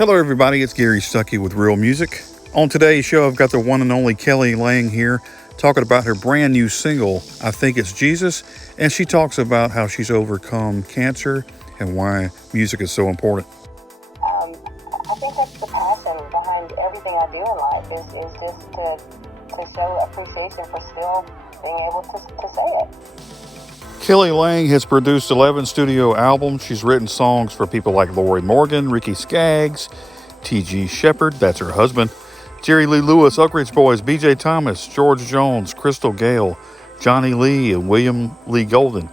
Hello, everybody. It's Gary Stuckey with Real Music. On today's show, I've got the one and only Kelly Lang here talking about her brand new single, I Think It's Jesus, and she talks about how she's overcome cancer and why music is so important. I think that's the passion behind everything I do in life is just to show appreciation for still being able to say it. Kelly Lang has produced 11 studio albums. She's written songs for people like Lori Morgan, Ricky Skaggs, T.G. Shepherd, that's her husband, Jerry Lee Lewis, Oak Ridge Boys, B.J. Thomas, George Jones, Crystal Gale, Johnny Lee, and William Lee Golden.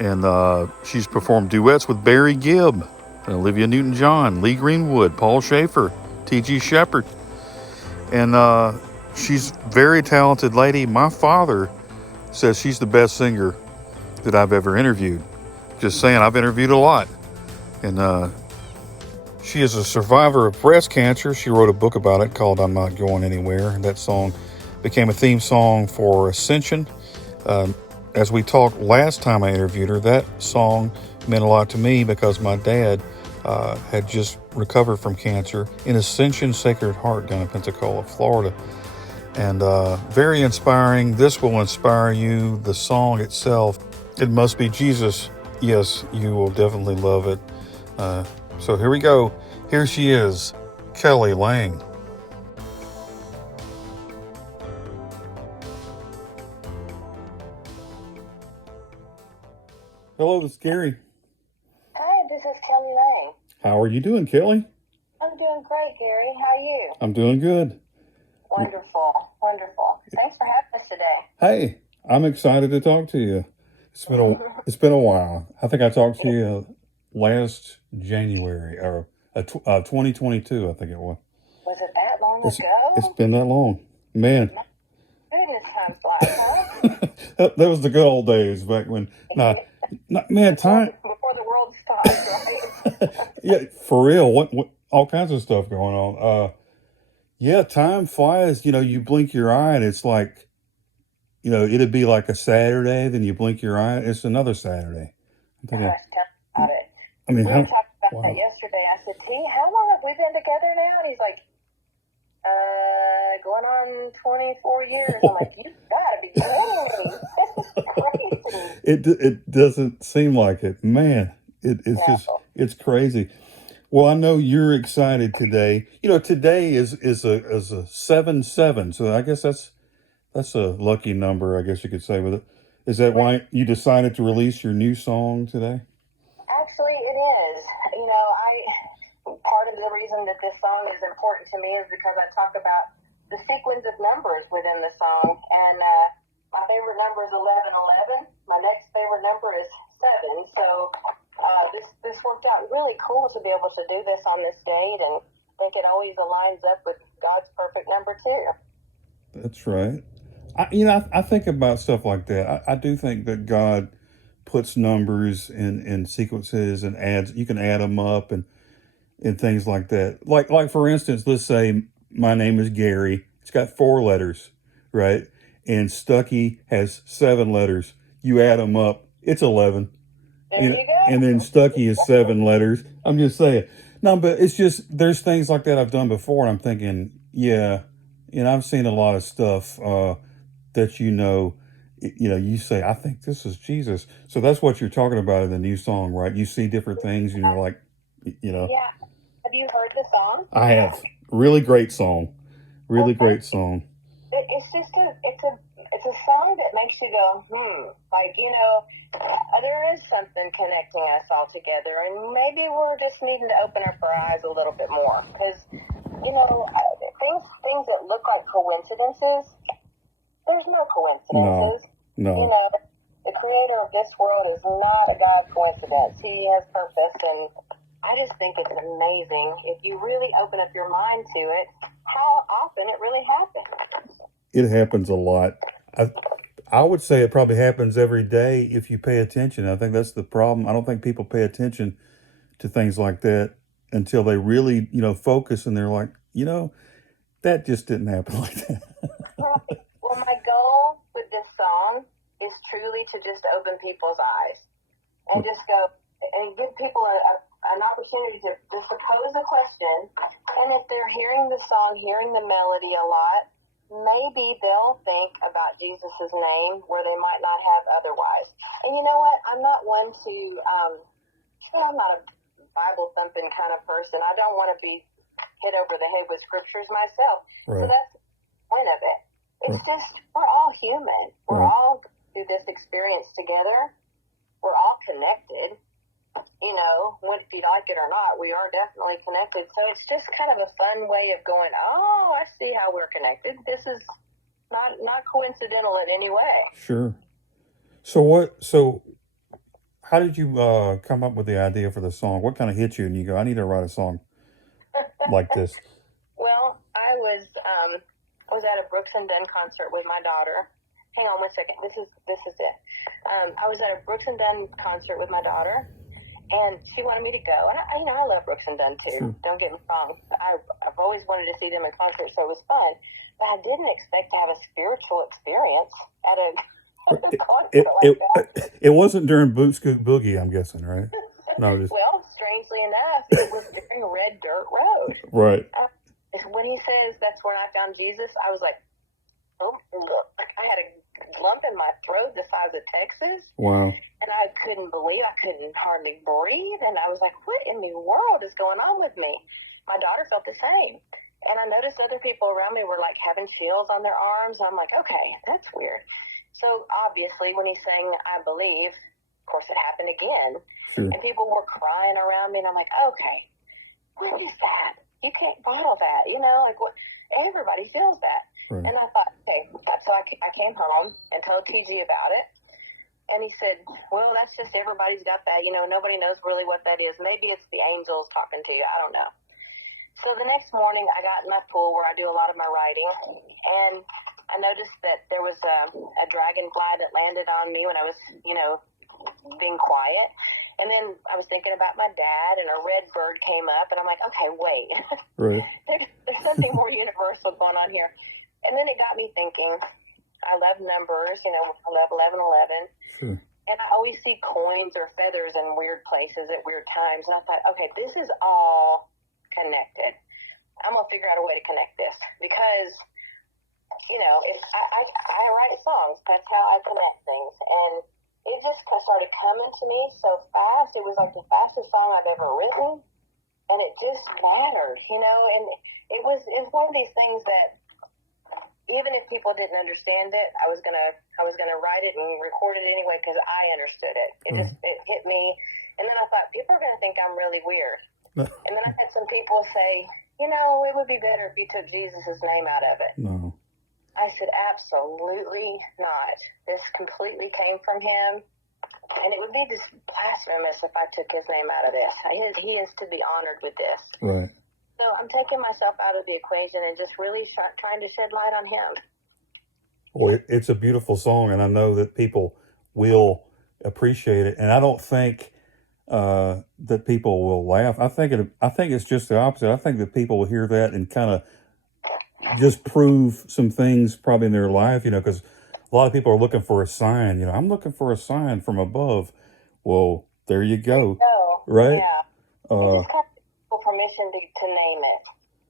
And she's performed duets with Barry Gibb, Olivia Newton-John, Lee Greenwood, Paul Schaefer, T.G. Shepherd. And she's a very talented lady. My father says she's the best singer that I've ever interviewed. Just saying, I've interviewed a lot. And she is a survivor of breast cancer. She wrote a book about it called I'm Not Going Anywhere. And that song became a theme song for Ascension. As we talked last time I interviewed her, that song meant a lot to me because my dad had just recovered from cancer in Ascension Sacred Heart down in Pensacola, Florida. And very inspiring. This will inspire you. The song itself, It Must Be Jesus. Yes, you will definitely love it. So here we go. Here she is, Kelly Lang. Hello, this is Gary. Hi, this is Kelly Lang. How are you doing, Kelly? I'm doing great, Gary. How are you? I'm doing good. Wonderful, wonderful. Thanks for having us today. Hey, I'm excited to talk to you. It's been a while. I think I talked to you last January or 2022. I think it was. Was it that long It's ago? been that long, man. Goodness, time flies, huh? That was the good old days back when. Man, time. Before the world stopped, right? Yeah, for real. What all kinds of stuff going on. Yeah, time flies. You blink your eye and it's like, it'd be like a Saturday. Then you blink your eye, it's another Saturday. I'm thinking, Gosh, tell me about it. I mean, We how? were talking about Wow. that yesterday. I said, T, how long have we been together now? And he's like, going on 24 years. I'm like, you gotta be kidding me. This is crazy. It doesn't seem like it, man. It's just No. it's crazy. Well, I know you're excited today. Today is a 7-7, so I guess that's a lucky number, I guess you could say with it. Is that why you decided to release your new song today? Actually, it is. Part of the reason that this song is important to me is because I talk about the sequence of numbers within the song. And my favorite number is 1111. My next favorite number is 7. So this worked out really cool to be able to do this on this date. And I think it always aligns up with God's perfect number, too. That's right. I think about stuff like that. I do think that God puts numbers in sequences and adds. You can add them up and things like that. Like for instance, let's say my name is Gary. It's got 4 letters, right? And Stuckey has 7 letters. You add them up, it's 11. There you go. And then Stuckey is 7 letters. I'm just saying. No, but it's just there's things like that I've done before, and I'm thinking, yeah, I've seen a lot of stuff that you say, I think this is Jesus. So that's what you're talking about in the new song, right? You see different things, and you're like, Yeah. Have you heard the song? I have. Really great song. Really great song. It's just it's a song that makes you go, like, there is something connecting us all together, and maybe we're just needing to open up our eyes a little bit more, because, things that look like coincidences, there's no coincidences. No. The creator of this world is not a God coincidence. He has purpose, and I just think it's amazing if you really open up your mind to it, how often it really happens. It happens a lot. I would say it probably happens every day if you pay attention. I think that's the problem. I don't think people pay attention to things like that until they really, focus and they're like, that just didn't happen like that. Well, my goal with this song is truly to just open people's eyes and just go and give people a an opportunity to just pose a question, and if they're hearing the song, hearing the melody a lot, maybe they'll think about Jesus' name where they might not have otherwise. And you know what? I'm not one to, I'm not a Bible thumping kind of person. I don't want to be hit over the head with scriptures myself. Right. So that's the point of it. It's just, we're all human. We're all through this experience together. We're all connected. You know, if you like it or not, we are definitely connected. So it's just kind of a fun way of going, oh, I see how we're connected. This is not coincidental in any way. Sure. So how did you come up with the idea for the song? What kind of hit you and you go, I need to write a song like this? Well, I was at a Brooks and Dunn concert with my daughter. Hang on 1 second. This is it. I was at a Brooks and Dunn concert with my daughter, and she wanted me to go. And I love Brooks and Dunn too. Sure. Don't get me wrong. I've always wanted to see them in concert, so it was fun. But I didn't expect to have a spiritual experience at a concert like that. It wasn't during Boot Scoot Boogie, I'm guessing, right? No, just well, strangely enough, it was during Red Dirt Road. Right. When he says that's when I found Jesus, I was like, oh, look, I had a lump in my throat the size of Texas. Wow. And I couldn't believe, I couldn't hardly breathe. And I was like, what in the world is going on with me? My daughter felt the same. And I noticed other people around me were like having chills on their arms. I'm like, okay, that's weird. So obviously when he sang I Believe, of course it happened again. Sure. And people were crying around me. And I'm like, okay, what is that? You can't bottle that. You know, like what? Everybody feels that. Right. And I thought, okay, so I came home and told TG about it. And he said, well, that's just everybody's got that. You know, nobody knows really what that is. Maybe it's the angels talking to you. I don't know. So the next morning, I got in my pool where I do a lot of my writing. And I noticed that there was a dragonfly that landed on me when I was, you know, being quiet. And then I was thinking about my dad, and a red bird came up. And I'm like, okay, wait. Right. There's something more universal going on here. And then it got me thinking, I love numbers, you know, I love 1111. Sure. And I always see coins or feathers in weird places at weird times. And I thought, okay, this is all connected. I'm going to figure out a way to connect this. Because, you know, I write songs. That's how I connect things. And it just started coming to me so fast. It was like the fastest song I've ever written. And it just mattered, you know. And it's one of these things that, even if people didn't understand it, I was gonna write it and record it anyway because I understood it. It hit me, and then I thought people are gonna think I'm really weird. And then I had some people say, you know, it would be better if you took Jesus' name out of it. No. I said, absolutely not. This completely came from him, and it would be just blasphemous if I took his name out of this. He is to be honored with this. Right. So I'm taking myself out of the equation and just really trying to shed light on him. Well, it's a beautiful song, and I know that people will appreciate it. And I don't think that people will laugh. I think it's just the opposite. I think that people will hear that and kind of just prove some things probably in their life, you know, because a lot of people are looking for a sign. You know, I'm looking for a sign from above. Well, there you go. Right? Yeah. Permission to name it,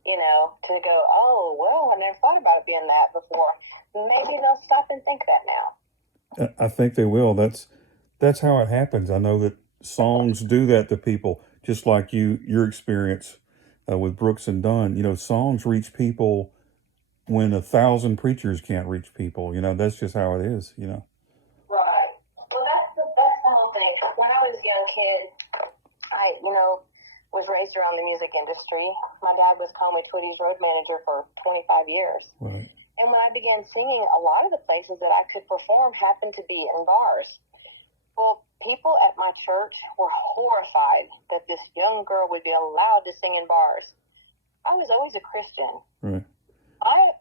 you know, to go, oh, well, I never thought about it being that before. Maybe they'll stop and think that now. I think they will. That's how it happens. I know that songs do that to people, just like your experience with Brooks and Dunn. You know, songs reach people when 1,000 preachers can't reach people. You know, that's just how it is, you know. Right. Well, that's the whole thing. When I was a young kid, I, you know, was raised around the music industry. My dad was Conway Twitty's road manager for 25 years. Right. And when I began singing, a lot of the places that I could perform happened to be in bars. Well, people at my church were horrified that this young girl would be allowed to sing in bars. I was always a Christian. Right.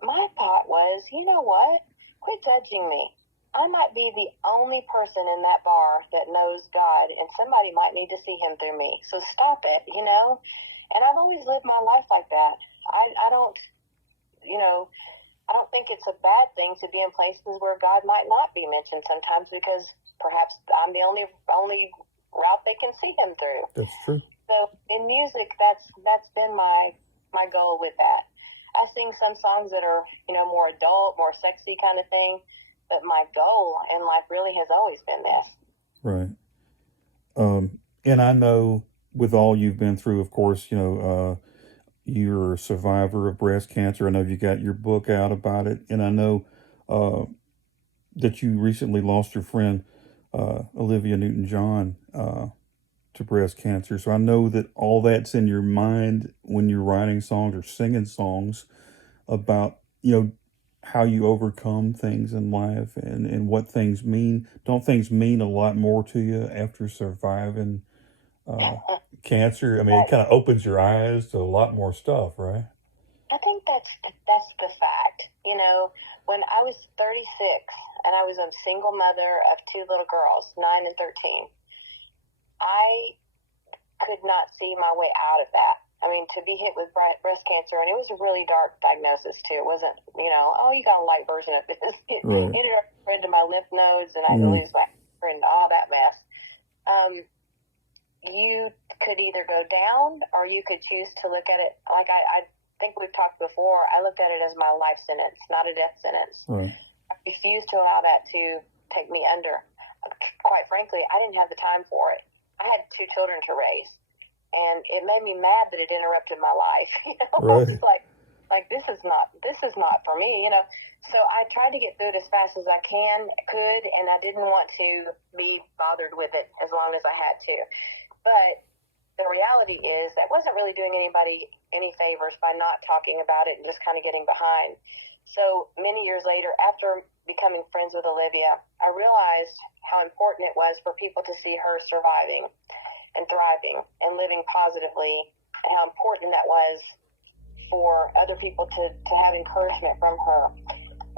My thought was, you know what? Quit judging me. I might be the only person in that bar that knows God, and somebody might need to see him through me. So stop it, you know? And I've always lived my life like that. I don't, you know, I don't think it's a bad thing to be in places where God might not be mentioned sometimes because perhaps I'm the only route they can see him through. That's true. So in music, that's been my goal with that. I sing some songs that are, more adult, more sexy kind of thing, but my goal in life really has always been this. Right. And I know with all you've been through, of course, you're a survivor of breast cancer. I know you got your book out about it, and I know uh, that you recently lost your friend Olivia Newton-John to breast cancer. So I know that all that's in your mind when you're writing songs or singing songs about how you overcome things in life and what things mean. Don't things mean a lot more to you after surviving cancer? I mean, it kind of opens your eyes to a lot more stuff, right? I think that's the fact. When I was 36 and I was a single mother of two little girls, 9 and 13, I could not see my way out of that. I mean, to be hit with breast cancer, and it was a really dark diagnosis too. It wasn't, oh, you got a light version of this. It Right. ended up spread to my lymph nodes, and I had to lose my hair and all that mess. You could either go down, or you could choose to look at it like I think we've talked before. I looked at it as my life sentence, not a death sentence. Right. I refused to allow that to take me under. Quite frankly, I didn't have the time for it. I had 2 children to raise, and it made me mad that it interrupted my life. Right. I was like this is not for me. So I tried to get through it as fast as I could, and I didn't want to be bothered with it as long as I had to. But the reality is that wasn't really doing anybody any favors by not talking about it and just kind of getting behind. So many years later, after becoming friends with Olivia, I realized how important it was for people to see her surviving and thriving and living positively, and how important that was for other people to have encouragement from her.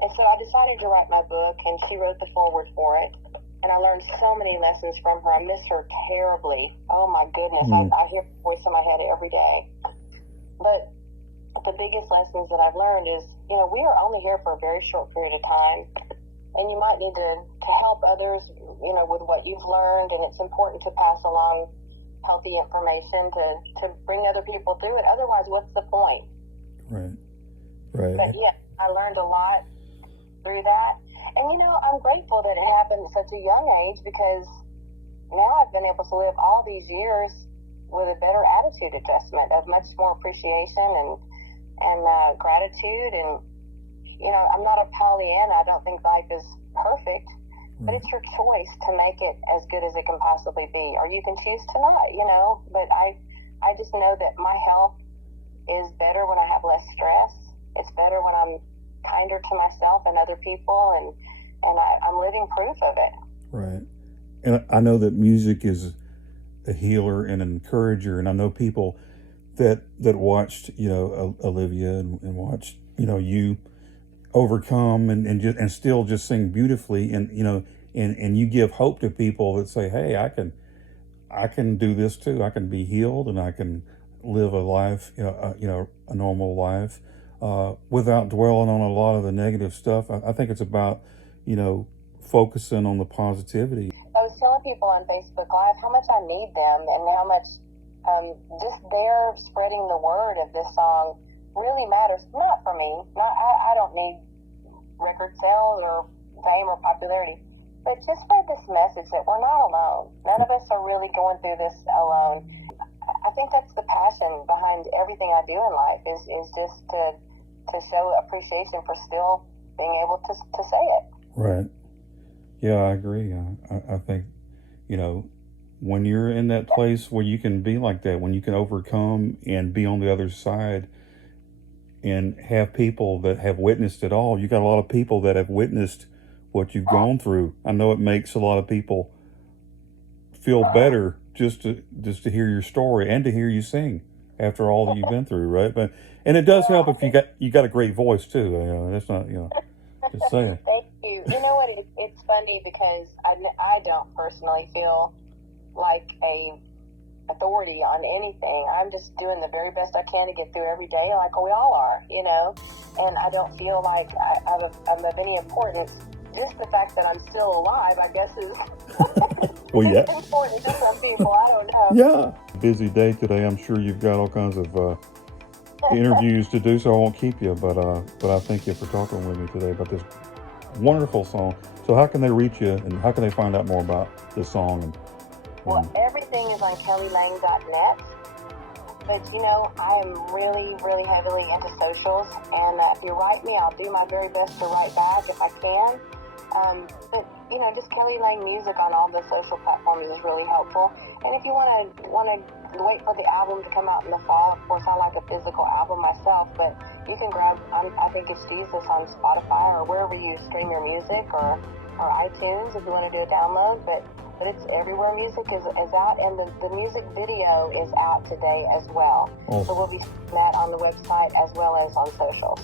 And so I decided to write my book, and she wrote the foreword for it. And I learned so many lessons from her. I miss her terribly. Oh, my goodness. I hear her voice in my head every day. But the biggest lessons that I've learned is, we are only here for a very short period of time. And you might need to help others, with what you've learned. And it's important to pass along healthy information to bring other people through it. Otherwise, what's the point? Right. Right. But, yeah, I learned a lot through that. And, I'm grateful that it happened at such a young age, because now I've been able to live all these years with a better attitude adjustment of much more appreciation and gratitude. And, I'm not a Pollyanna. I don't think life is perfect, but it's your choice to make it as good as it can possibly be. Or you can choose to not, but I just know that my health is better when I have less stress. It's better when I'm kinder to myself and other people, and I'm living proof of it. Right. And I know that music is a healer and an encourager, and I know people that watched Olivia and watched you overcome and still just sing beautifully, and and you give hope to people that say, hey, I can do this too. I can be healed, and I can live a life, a normal life, without dwelling on a lot of the negative stuff. I think it's about, focusing on the positivity. I was telling people on Facebook Live how much I need them, and how much just their spreading the word of this song really matters. Not for me. I don't need record sales or fame or popularity, but just spread this message that we're not alone. None of us are really going through this alone. I think that's the passion behind everything I do in life is just to show appreciation for still being able to say it. Right. Yeah, I agree. I think, when you're in that place where you can be like that, when you can overcome and be on the other side and have people that have witnessed it all, you got a lot of people that have witnessed what you've gone through. I know it makes a lot of people feel better just to hear your story and to hear you sing after all that you've been through, right? And it does help if you got a great voice too. That's not, just saying. Thank you. You know what? It's funny because I don't personally feel like a authority on anything. I'm just doing the very best I can to get through every day, like we all are, And I don't feel like I'm of any importance. Just the fact that I'm still alive, I guess, is Well, yeah. important to some people. I don't know. Yeah. busy day today. I'm sure you've got all kinds of interviews to do, so I won't keep you. But I thank you for talking with me today about this wonderful song. So how can they reach you, and how can they find out more about this song? Well, everything is on kellylang.net. But, you know, I am really, really heavily into socials. And if you write me, I'll do my very best to write back if I can. But, you know, just Kelly Lang Music on all the social platforms is really helpful. And if you want to wait for the album to come out in the fall, of course, I like a physical album myself. But you can grab, I think it's Jesus on Spotify or wherever you stream your music, or iTunes if you want to do a download. But it's everywhere music is out, and the music video is out today as well. Oh. So we'll be seeing that on the website as well as on socials.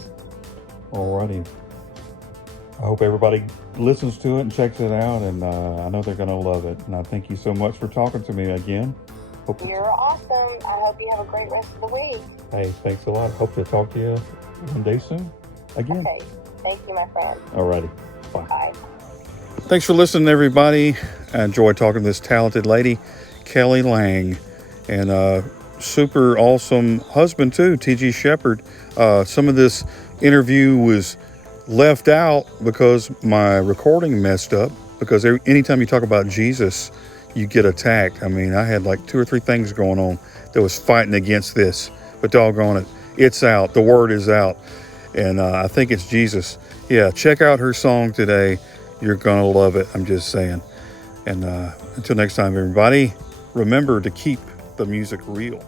Alrighty. I hope everybody listens to it and checks it out, and I know they're going to love it. And I thank you so much for talking to me again. You're awesome. I hope you have a great rest of the week. Hey, thanks a lot. Hope to talk to you one day soon. Again. Okay. Thank you, my friend. Alrighty. Bye. Bye. Thanks for listening, everybody. I enjoyed talking to this talented lady, Kelly Lang, and super awesome husband too, T.G. Shepherd. Some of this interview was left out because my recording messed up, because anytime you talk about Jesus, you get attacked. I mean, I had like 2 or 3 things going on that was fighting against this, but doggone it, it's out. The word is out, and I think it's Jesus. Yeah, check out her song today. You're going to love it. I'm just saying. And until next time, everybody, remember to keep the music real.